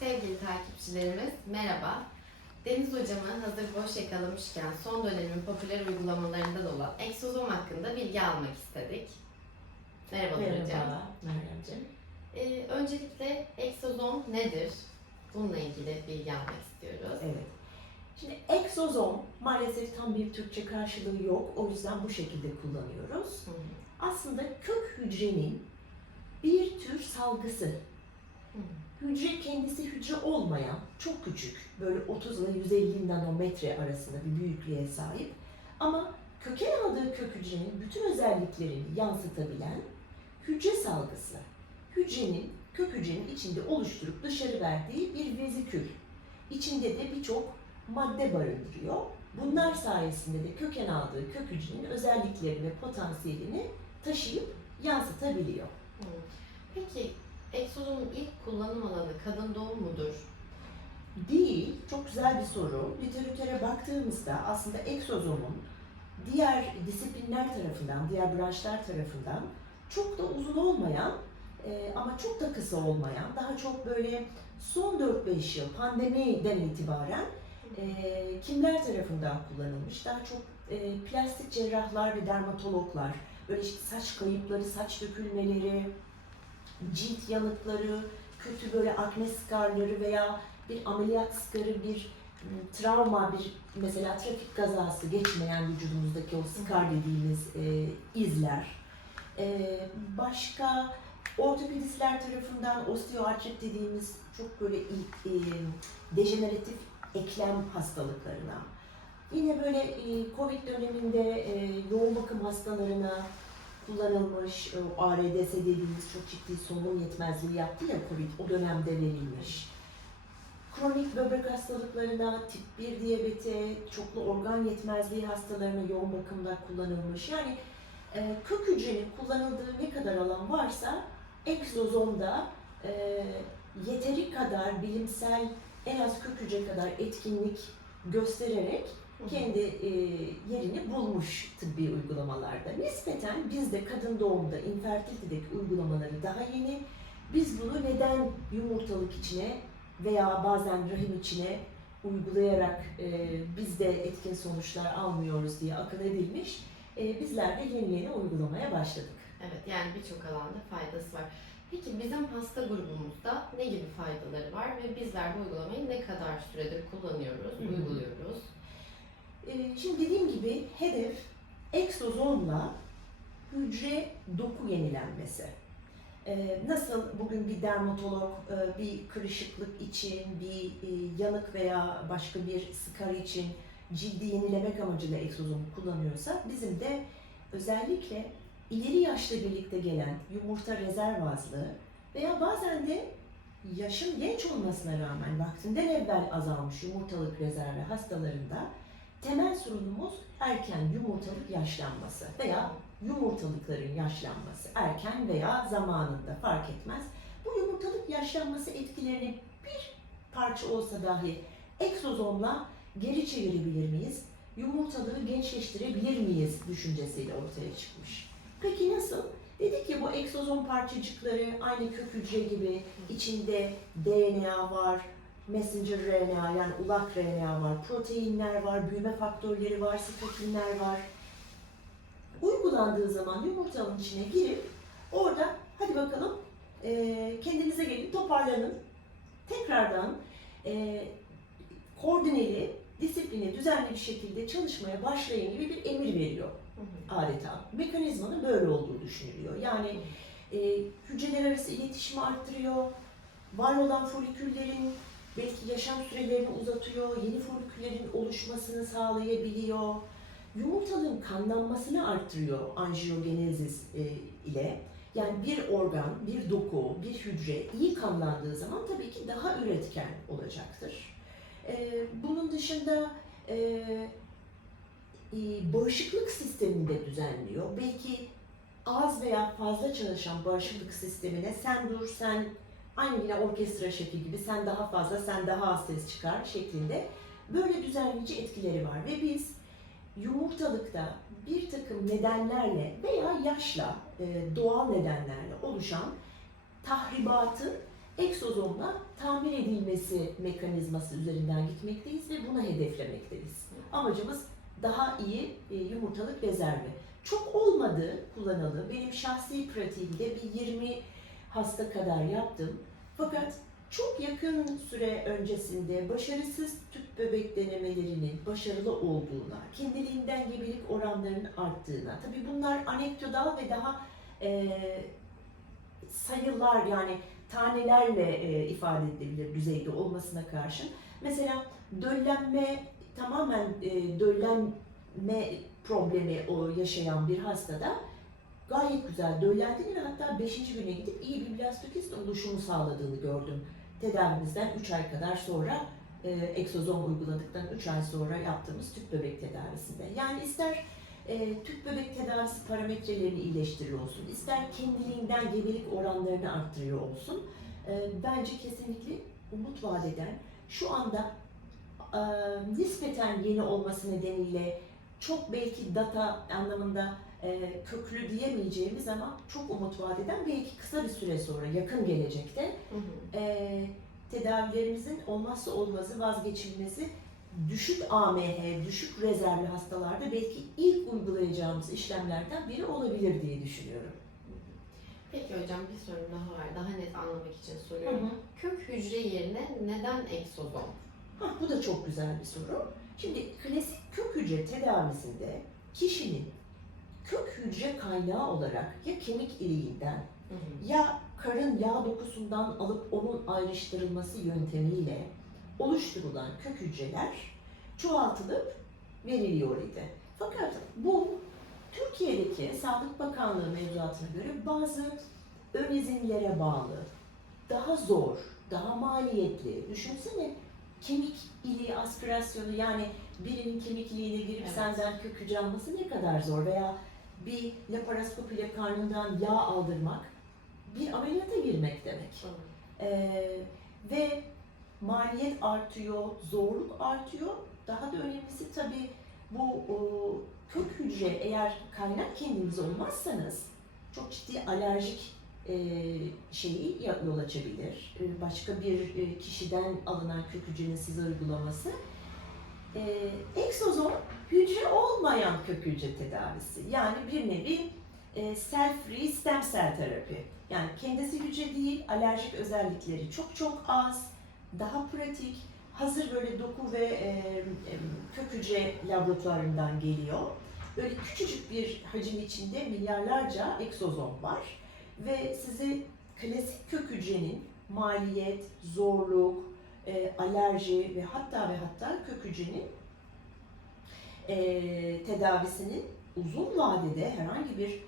Sevgili takipçilerimiz merhaba. Deniz hocamı hazır boş yakalamışken son dönemin popüler uygulamalarında da olan egzozom hakkında bilgi almak istedik. Merhabalar hocam. Merhaba Meryemciğim. Ee, öncelikle egzozom nedir? Bununla ilgili bilgi almak istiyoruz. Evet. Şimdi egzozom maalesef tam bir Türkçe karşılığı yok. O yüzden bu şekilde kullanıyoruz. Hı hı. Aslında kök hücrenin bir tür salgısı. Hı. Hücre kendisi hücre olmayan, çok küçük, böyle 30 ile 150 nanometre arasında bir büyüklüğe sahip. Ama köken aldığı kök hücrenin bütün özelliklerini yansıtabilen hücre salgısı. Hücrenin, kök hücrenin içinde oluşturup dışarı verdiği bir vezikül. İçinde de birçok madde barındırıyor. Bunlar sayesinde de köken aldığı kök hücrenin özelliklerini ve potansiyelini taşıyıp yansıtabiliyor. Peki egzozomun ilk kullanım alanı kadın doğum mudur? Değil, çok güzel bir soru. Literatüre baktığımızda aslında egzozomun diğer disiplinler tarafından, diğer branşlar tarafından çok da uzun olmayan e, ama çok da kısa olmayan, daha çok böyle son 4-5 yıl pandemiden itibaren e, kimler tarafından kullanılmış? Daha çok e, plastik cerrahlar ve dermatologlar, böyle işte saç kayıpları, saç dökülmeleri, cilt yanıkları, kötü böyle akne skarları veya bir ameliyat skarı, bir m, travma, bir mesela trafik kazası geçmeyen vücudumuzdaki o skar dediğimiz e, izler. E, başka ortopedistler tarafından osteoartrit dediğimiz çok böyle e, dejeneratif eklem hastalıklarına, yine böyle e, Covid döneminde e, yoğun bakım hastalarına kullanılmış, o ARDS dediğimiz çok ciddi solunum yetmezliği yaptı ya Covid, o dönemde verilmiş. Kronik böbrek hastalıklarına, tip 1 diyabete, çoklu organ yetmezliği hastalarına yoğun bakımda kullanılmış. Yani e, kök hücrenin kullanıldığı ne kadar alan varsa egzozomda e, yeteri kadar bilimsel en az kök hücre kadar etkinlik göstererek kendi e, yerini bulmuş tıbbi uygulamalarda. Nispeten bizde kadın doğumda infertilitedeki uygulamaları daha yeni. Biz bunu neden yumurtalık içine veya bazen rahim içine uygulayarak e, biz de etkin sonuçlar almıyoruz diye akıl edilmiş. E, bizler de yeni yeni uygulamaya başladık. Evet yani birçok alanda faydası var. Peki bizim hasta grubumuzda ne gibi faydaları var ve bizler bu uygulamayı ne kadar süredir kullanıyoruz, Hı hı. uyguluyoruz? E, şimdi dediğim gibi hedef eksozomla hücre doku yenilenmesi. E, nasıl bugün bir dermatolog e, bir kırışıklık için, bir e, yanık veya başka bir skar için cildi yenilemek amacıyla egzozomu kullanıyorsa bizim de özellikle ileri yaşla birlikte gelen yumurta rezervazlığı veya bazen de yaşın genç olmasına rağmen vaktinden evvel azalmış yumurtalık rezervi hastalarında temel sorunumuz erken yumurtalık yaşlanması veya yumurtalıkların yaşlanması erken veya zamanında fark etmez. Bu yumurtalık yaşlanması etkilerini bir parça olsa dahi egzozomla geri çevirebilir miyiz? Yumurtalığı gençleştirebilir miyiz düşüncesiyle ortaya çıkmış. Peki nasıl? Dedik ya bu egzozom parçacıkları aynı kök hücre gibi içinde DNA var, messenger RNA yani ulak RNA var, proteinler var, büyüme faktörleri var, sitokinler var. Uygulandığı zaman yumurtanın içine girip orada hadi bakalım eee kendinize gelin, toparlanın. Tekrardan eee koordineli, disipline, düzenli bir şekilde çalışmaya başlayın gibi bir emir veriyor Hı hı. adeta. Mekanizmanın böyle olduğu düşünülüyor. Yani e, hücreler arası iletişimi arttırıyor, var olan foliküllerin belki yaşam sürelerini uzatıyor, yeni foliküllerin oluşmasını sağlayabiliyor. Yumurtalığın kanlanmasını arttırıyor anjiyogenezis e, ile. Yani bir organ, bir doku, bir hücre iyi kanlandığı zaman tabii ki daha üretken olacaktır. E, bunun dışında e, bağışıklık sistemini de düzenliyor. Belki az veya fazla çalışan bağışıklık sistemine sen dur, sen aynı yine orkestra şefi gibi sen daha fazla, sen daha az ses çıkar şeklinde böyle düzenleyici etkileri var. Ve biz yumurtalıkta bir takım nedenlerle veya yaşla, e, doğal nedenlerle oluşan tahribatı egzozomla tamir edilmesi mekanizması üzerinden gitmekteyiz ve bunu hedeflemekteyiz. Amacımız daha iyi e, yumurtalık rezervi. Çok olmadı kullanalı. Benim şahsi pratiğimde bir 20 hasta kadar yaptım. Fakat çok yakın süre öncesinde başarısız tüp bebek denemelerinin başarılı olduğuna, kendiliğinden gebelik oranlarının arttığına, tabii bunlar anekdotal ve daha e, sayılar yani tanelerle e, ifade edilebilir düzeyde olmasına karşın. Mesela döllenme tamamen e, döllenme problemi o yaşayan bir hastada gayet güzel döllendiğini ve hatta 5. güne gidip iyi bir blastokist oluşumu sağladığını gördüm. Tedavimizden 3 ay kadar sonra e, egzozom uyguladıktan 3 ay sonra yaptığımız tüp bebek tedavisinde. Yani ister e, tüp bebek tedavisi parametrelerini iyileştiriyor olsun, ister kendiliğinden gebelik oranlarını arttırıyor olsun. E, bence kesinlikle umut vaat eden, şu anda e, nispeten yeni olması nedeniyle çok belki data anlamında e, köklü diyemeyeceğimiz ama çok umut vaat eden belki kısa bir süre sonra yakın gelecekte Hı hı. e, tedavilerimizin olmazsa olmazı vazgeçilmezi düşük AMH, düşük rezervli hastalarda belki ilk uygulayacağımız işlemlerden biri olabilir diye düşünüyorum. Peki hocam bir sorum daha var. Daha net anlamak için Hı soruyorum. hı. Kök hücre yerine neden egzozom? Hah, bu da çok güzel bir soru. Şimdi klasik kök hücre tedavisinde kişinin kök hücre kaynağı olarak ya kemik iliğinden Hı hı. ya karın yağ dokusundan alıp onun ayrıştırılması yöntemiyle oluşturulan kök hücreler çoğaltılıp veriliyor idi. Fakat bu Türkiye'deki Sağlık Bakanlığı mevzuatına göre bazı ön izinlere bağlı, daha zor, daha maliyetli. Düşünsene kemik iliği aspirasyonu yani birinin kemik iliğine girip Evet. senden kök hücre alması ne kadar zor veya bir laparoskopiyle karnından yağ aldırmak bir ameliyata girmek demek. Ee, ve maliyet artıyor, zorluk artıyor. Daha da önemlisi tabii bu o, kök hücre eğer kaynak kendiniz olmazsanız çok ciddi alerjik e, şeyi yol açabilir. E, Başka bir e, kişiden alınan kök hücrenin size uygulaması. E, eksozom hücre olmayan kök hücre tedavisi. Yani bir nevi e, cell-free stem cell terapi. Yani kendisi hücre değil, alerjik özellikleri çok çok az, daha pratik, hazır böyle doku ve e, e, kök hücre laboratuvarından geliyor. Böyle küçücük bir hacim içinde milyarlarca eksozom var ve size klasik kök hücrenin maliyet, zorluk, e, alerji ve hatta ve hatta kök hücrenin e, tedavisinin uzun vadede herhangi bir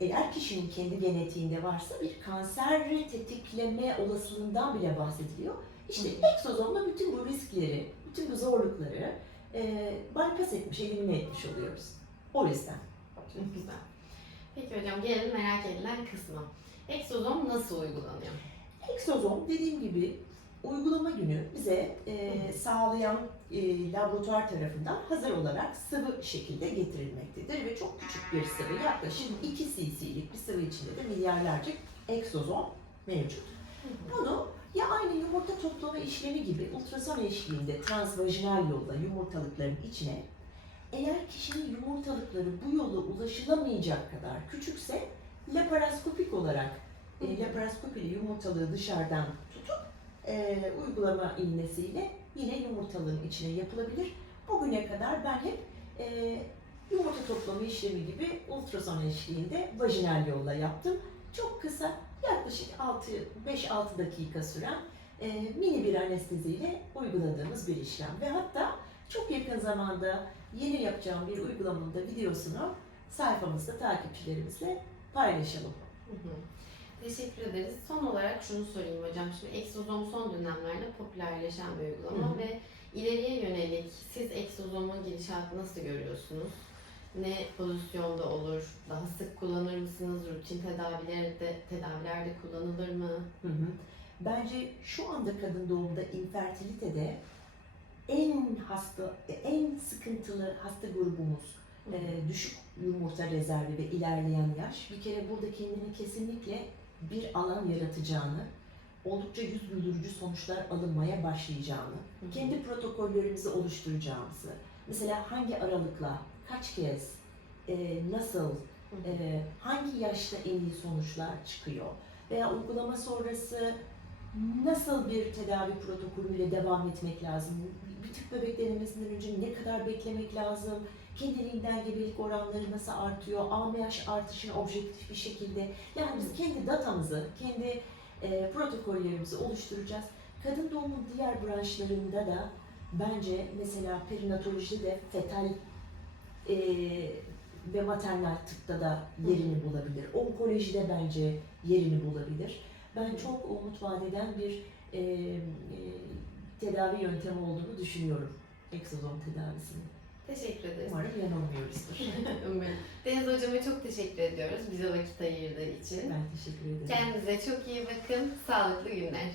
eğer kişinin kendi genetiğinde varsa bir kanser tetikleme olasılığından bile bahsediliyor. İşte Hı. eksozomla bütün bu riskleri, bütün bu zorlukları e, bypass etmiş, elimine etmiş oluyoruz. O yüzden. Çok güzel. Peki hocam gelelim merak edilen kısma. Egzozom nasıl uygulanıyor? Eksozom dediğim gibi uygulama günü bize e, sağlayan e, laboratuvar tarafından hazır olarak sıvı şekilde getirilmektedir ve çok küçük bir sıvı yaklaşık 2 cc'lik bir sıvı içinde de milyarlarca eksozom mevcut. Bunu ya aynı yumurta toplama işlemi gibi ultrason eşliğinde transvajinal yolla yumurtalıkların içine eğer kişinin yumurtalıkları bu yolla ulaşılamayacak kadar küçükse laparoskopik olarak e, laparoskopiyle yumurtalığı dışarıdan tutup e, uygulama iğnesiyle yine yumurtalığın içine yapılabilir. Bugüne kadar ben hep e, yumurta toplama işlemi gibi ultrason eşliğinde vajinal yolla yaptım. Çok kısa yaklaşık 6 5-6 dakika süren e, mini bir anesteziyle uyguladığımız bir işlem ve hatta çok yakın zamanda yeni yapacağım bir uygulamanın da videosunu sayfamızda takipçilerimizle paylaşalım. Hı hı. Teşekkür ederiz. Son olarak şunu sorayım hocam. Şimdi egzozom son dönemlerde popülerleşen bir uygulama Hı hı. ve ileriye yönelik siz egzozomun gidişatını nasıl görüyorsunuz? Ne pozisyonda olur? Daha sık kullanır mısınız? Rutin tedavilerde, tedavilerde kullanılır mı? Hı hı. Bence şu anda kadın doğumda infertilitede en hasta, en sıkıntılı hasta grubumuz e, düşük yumurta rezervi ve ilerleyen yaş. Bir kere burada kendine kesinlikle bir alan yaratacağını, oldukça yüz güldürücü sonuçlar alınmaya başlayacağını, Hı kendi protokollerimizi oluşturacağımızı, mesela hangi aralıkla, kaç kez, e, nasıl, e, hangi yaşta en iyi sonuçlar çıkıyor veya uygulama sonrası nasıl bir tedavi protokolüyle devam etmek lazım, bir tüp bebek denemesinden önce ne kadar beklemek lazım, kendiliğinden gebelik oranları nasıl artıyor, AMH artışını objektif bir şekilde, yani biz kendi datamızı, kendi e, protokollerimizi oluşturacağız. Kadın doğumun diğer branşlarında da bence mesela perinatolojide de fetal e, ve maternal tıpta da yerini bulabilir. Onkolojide bence yerini bulabilir. Ben çok umut vadeden bir e, e, tedavi yöntemi olduğunu düşünüyorum egzozom tedavisinin. Teşekkür ederiz. Umarım yanılmıyoruzdur. Umarım. Deniz Hocam'a çok teşekkür ediyoruz bize vakit ayırdığı için. ben teşekkür ederim. Kendinize çok iyi bakın. Sağlıklı günler.